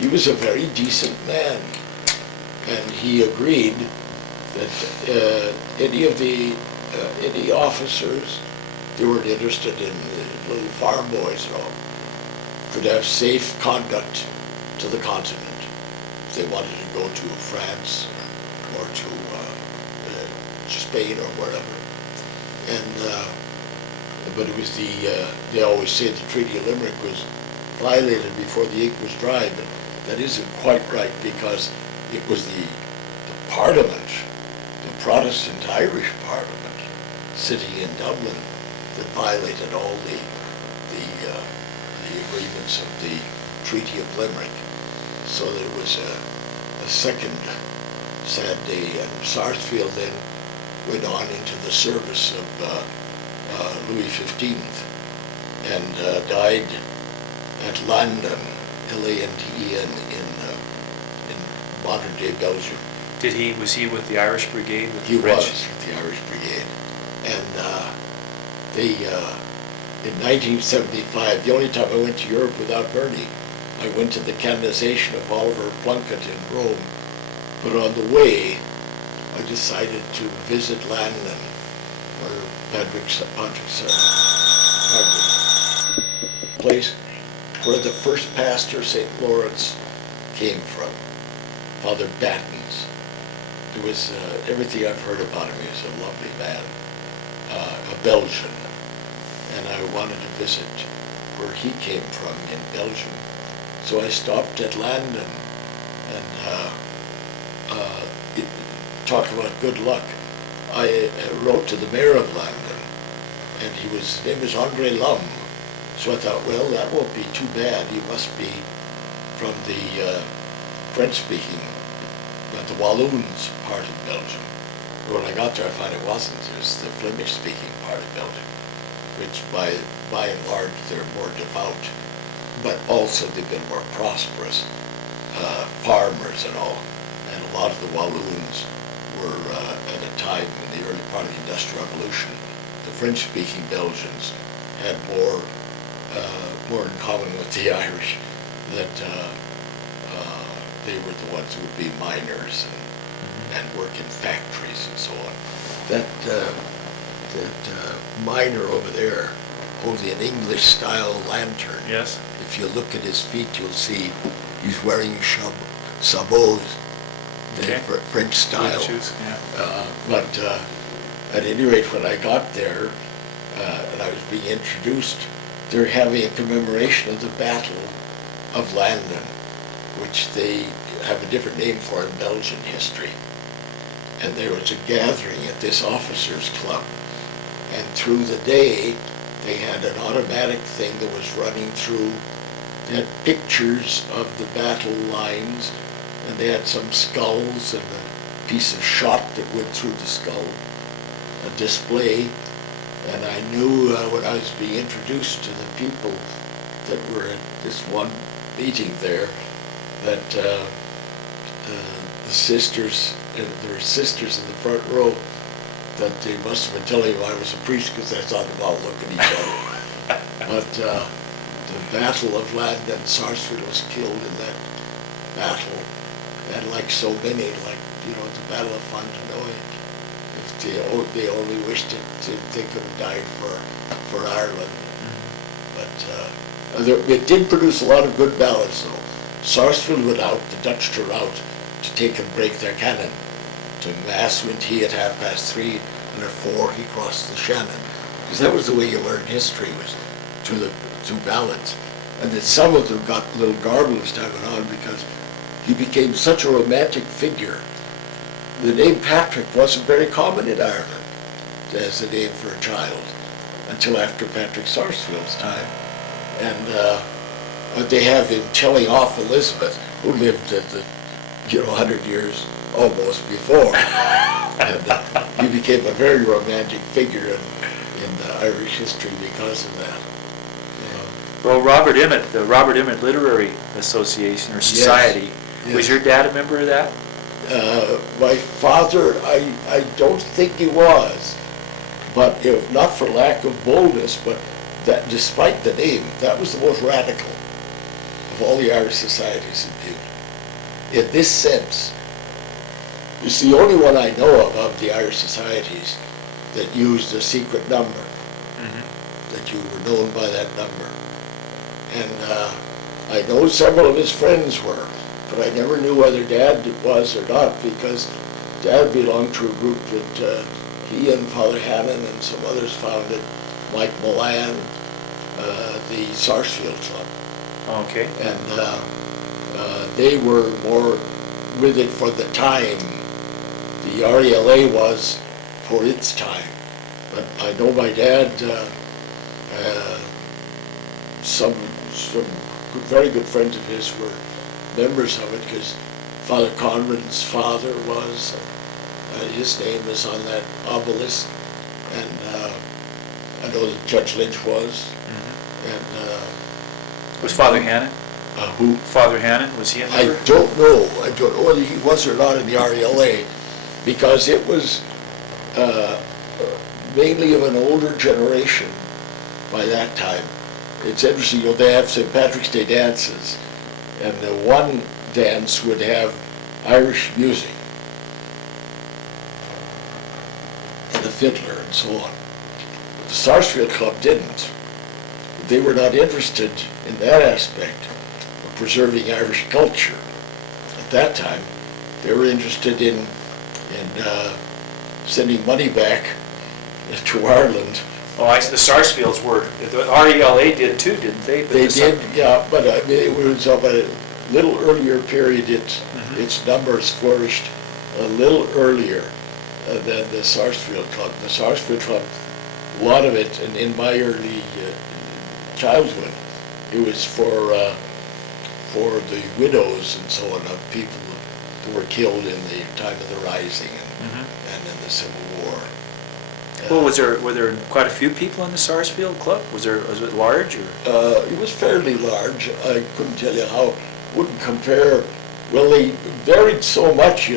he was a very decent man, and he agreed that any officers that were interested in the little farm boys and all could have safe conduct to the continent if they wanted to go to France or to Spain or wherever. And but it was they always say the Treaty of Limerick was violated before the ink was dry, but that isn't quite right, because it was the Parliament, the Protestant Irish Parliament, sitting in Dublin, that violated all the agreements of the Treaty of Limerick. So there was a second sad day, and Sarsfield then went on into the service of Louis XV and died at Landon, L-A-N-D-E-N, in modern-day Belgium. Was he with the Irish Brigade? He was with the Irish Brigade. And in 1975, the only time I went to Europe without Bernie, I went to the canonization of Oliver Plunkett in Rome. But on the way, I decided to visit Landon, where Patrick Sarsfield, place where the first pastor, St. Lawrence, came from, Father Battens. It was everything I've heard about him. He was a lovely man, a Belgian, and I wanted to visit where he came from in Belgium. So I stopped at Landon, and talk about good luck. I wrote to the mayor of Landon, and his name is Andre Lum. So I thought, well, that won't be too bad. He must be from the French-speaking, the Walloons part of Belgium. But when I got there, I found it wasn't. It was the Flemish-speaking part of Belgium, which by and large, they're more devout, but also they've been more prosperous, farmers and all. And a lot of the Walloons were, at a time in the early part of the Industrial Revolution, the French-speaking Belgians had more in common with the Irish, that they were the ones who would be miners and work in factories and so on. That miner over there holding an English-style lantern. Yes. If you look at his feet, you'll see he's wearing sabots, okay. French style. Shoes, yeah. But at any rate, when I got there and I was being introduced, they're having a commemoration of the Battle of Landon, which they have a different name for in Belgian history. And there was a gathering at this officers' club, and through the day they had an automatic thing that was running through. They had pictures of the battle lines, and they had some skulls and a piece of shot that went through the skull, a display. And I knew when I was being introduced to the people that were at this one meeting there, that the sisters, there were sisters in the front row, that they must have been telling me I was a priest, because I saw them all look at each other. But the Battle of Landon, Sarsfield was killed in that battle. And like so many, like, the Battle of Fontenoy, if they only wished they could have died for Ireland. But it did produce a lot of good ballads, though. Sarsfield went out, the Dutch were out to take and break their cannon. To Mass went he at 3:30, and at 4 he crossed the Shannon. Because that was the way you learned history, was through ballads. And that some of them got a little garbled as time went on, because he became such a romantic figure. The name Patrick wasn't very common in Ireland as a name for a child until after Patrick Sarsfield's time. And they have him telling off Elizabeth, who lived at the 100 years almost before. And he became a very romantic figure in Irish history because of that. Well, Robert Emmet, the Robert Emmet Literary Association or Society, yes. Was your dad a member of that? My father, I don't think he was, but if not for lack of boldness, but that despite the name, that was the most radical of of all the Irish societies in Butte. In this sense, it's the only one I know of the Irish societies that used a secret number, that you were known by that number. And I know several of his friends were, but I never knew whether Dad was or not, because Dad belonged to a group that he and Father Hannon and some others founded, Mike Milan, the Sarsfield Club. Okay. And they were more with it for the time. The RELA was for its time. But I know my dad, some very good friends of his were members of it, because Father Conrad's father was, his name is on that obelisk, and I know that Judge Lynch was, and Was Father Hannon? who? Father Hannon, was he a member? I don't know whether he was or not in the RELA, because it was mainly of an older generation by that time. It's interesting, they have St. Patrick's Day dances, and the one dance would have Irish music, and the fiddler and so on. The Sarsfield Club didn't. They were not interested in that aspect of preserving Irish culture. At that time, they were interested in sending money back to Ireland. Oh, the Sarsfields were, the RELA did too, didn't they? But They did, yeah, but I mean, it was of a little earlier period. Its numbers flourished a little earlier than the Sarsfield Club. The Sarsfield Club, a lot of it, and in my early childhood, it was for the widows and so on of people who were killed in the time of the Rising and in the Civil War. Well, were there quite a few people in the Sarsfield Club? Was it large, or? It was fairly large. I couldn't tell you how. Wouldn't compare. Well, they varied so much,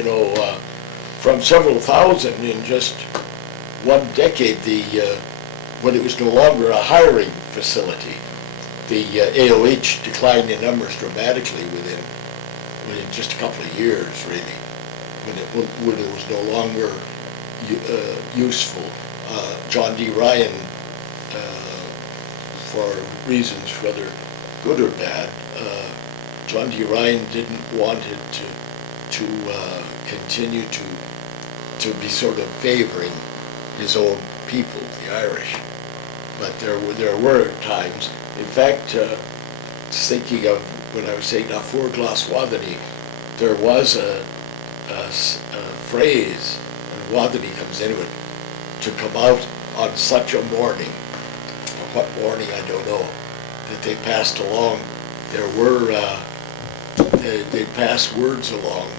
from several thousand in just one decade. When it was no longer a hiring facility, the AOH declined in numbers dramatically within just a couple of years, really, when it was no longer useful. John D. Ryan, for reasons whether good or bad, John D. Ryan didn't want it to continue to be sort of favoring his own people, the Irish. But there were times, in fact, thinking of when I was saying na fuór glas Wadani, there was a phrase, and Wadani comes into it, to come out on such a morning. What morning, I don't know, that they passed along. There were, they passed words along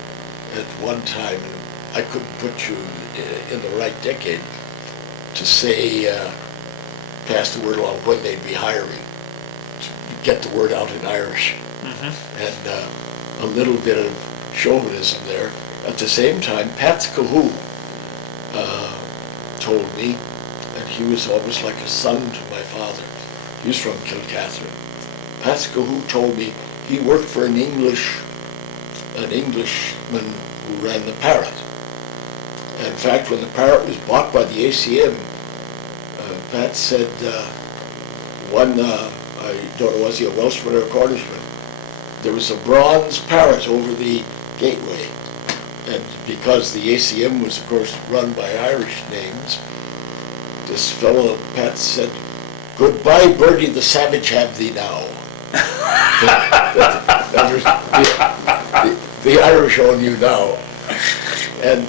at one time, and I couldn't put you in the right decade to say, pass the word along when they'd be hiring, to get the word out in Irish. And a little bit of chauvinism there. At the same time, Pat Cahoon told me, and he was almost like a son to my father. He was from Kilcatherine. Pat Cahoon told me he worked for an Englishman who ran the Parrot. And in fact, when the Parrot was bought by the ACM, Pat said, I don't know, was he a Welshman or a Cornishman? There was a bronze parrot over the gateway. And because the ACM was, of course, run by Irish names, this fellow, Pat, said, "Goodbye, Birdie the Savage, have thee now." The Irish own you now.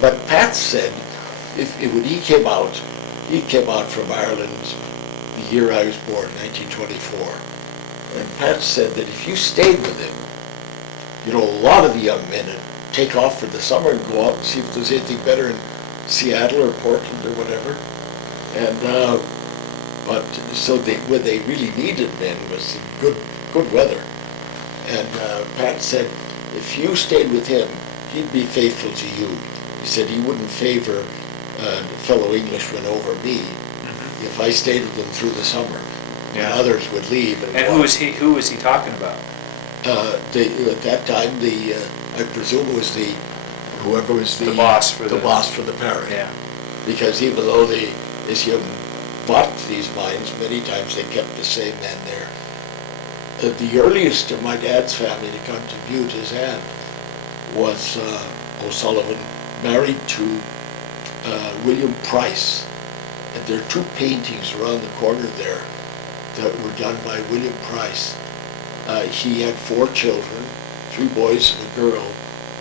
But Pat said, when he came out from Ireland the year I was born, 1924. And Pat said that if you stayed with him, a lot of the young men would take off for the summer and go out and see if there's anything better in Seattle or Portland or whatever. And when they really needed men was in good weather. And Pat said, if you stayed with him, he'd be faithful to you. He said he wouldn't favor fellow Englishmen over me if I stayed with them through the summer when others would leave. And who was he talking about? At that time, I presume it was whoever was The boss for the boss for the parish. Yeah. Because even though as you bought these mines, many times they kept the same man there. The earliest of my dad's family to come to Butte, his aunt, was O'Sullivan, married to William Price. And there are two paintings around the corner there that were done by William Price. He had 4 children, 3 boys and a girl.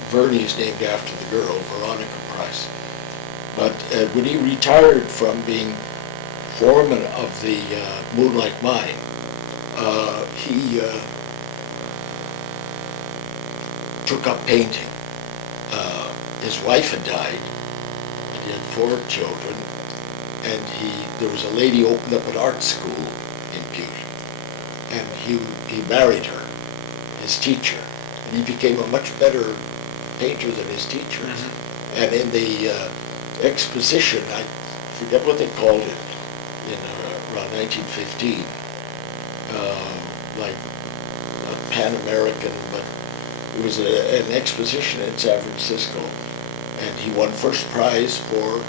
Vernie's named after the girl, Veronica Price. But when he retired from being foreman of the Moonlight Mine, he took up painting. His wife had died, and he had 4 children, and there was a lady opened up an art school in Butte, and he married her, his teacher, and he became a much better painter than his teachers. Mm-hmm. And in the exposition, I forget what they called it, in around 1915, like a Pan-American, but it was an exposition in San Francisco, and he won first prize for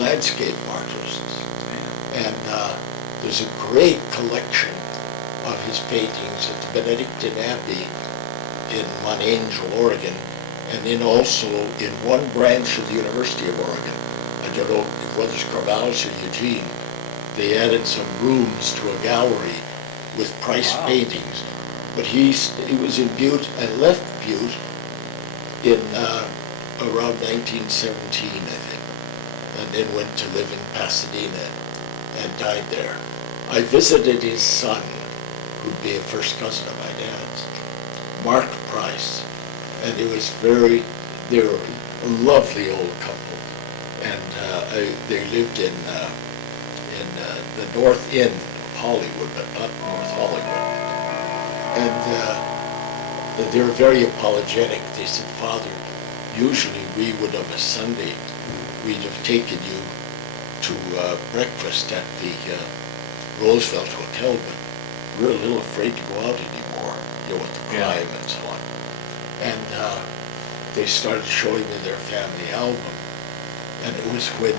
landscape artists. And there's a great collection of his paintings at the Benedictine Abbey in Mount Angel, Oregon, and then also in one branch of the University of Oregon. I don't know whether it's Corvallis or Eugene. They added some rooms to a gallery with Price paintings. But he was in Butte and left Butte in around 1917, I think, and then went to live in Pasadena and died there. I visited his son, who'd be a first cousin of my dad's, Mark Price, and it was they were a lovely old couple, and they lived in the north end of Hollywood, but not North Hollywood. And they were very apologetic. They said, "Father, usually we would on a Sunday, we'd have taken you to breakfast at the Roosevelt Hotel, but we're a little afraid to go out anymore, with the crime and so on." And they started showing me their family album, and it was when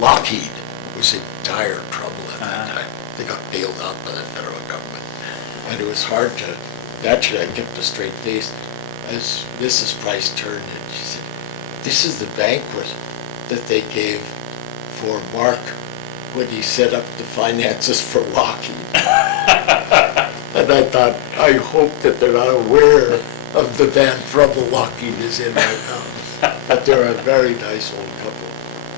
Lockheed was in dire trouble at that time. They got bailed out by the federal government, and it was hard to. Naturally, I kept a straight face. As Mrs. Price turned, and she said, "This is the banquet that they gave for Mark when he set up the finances for Lockheed." And I thought, I hope that they're not aware of the bad trouble Lockheed is in right now. But they're a very nice old couple.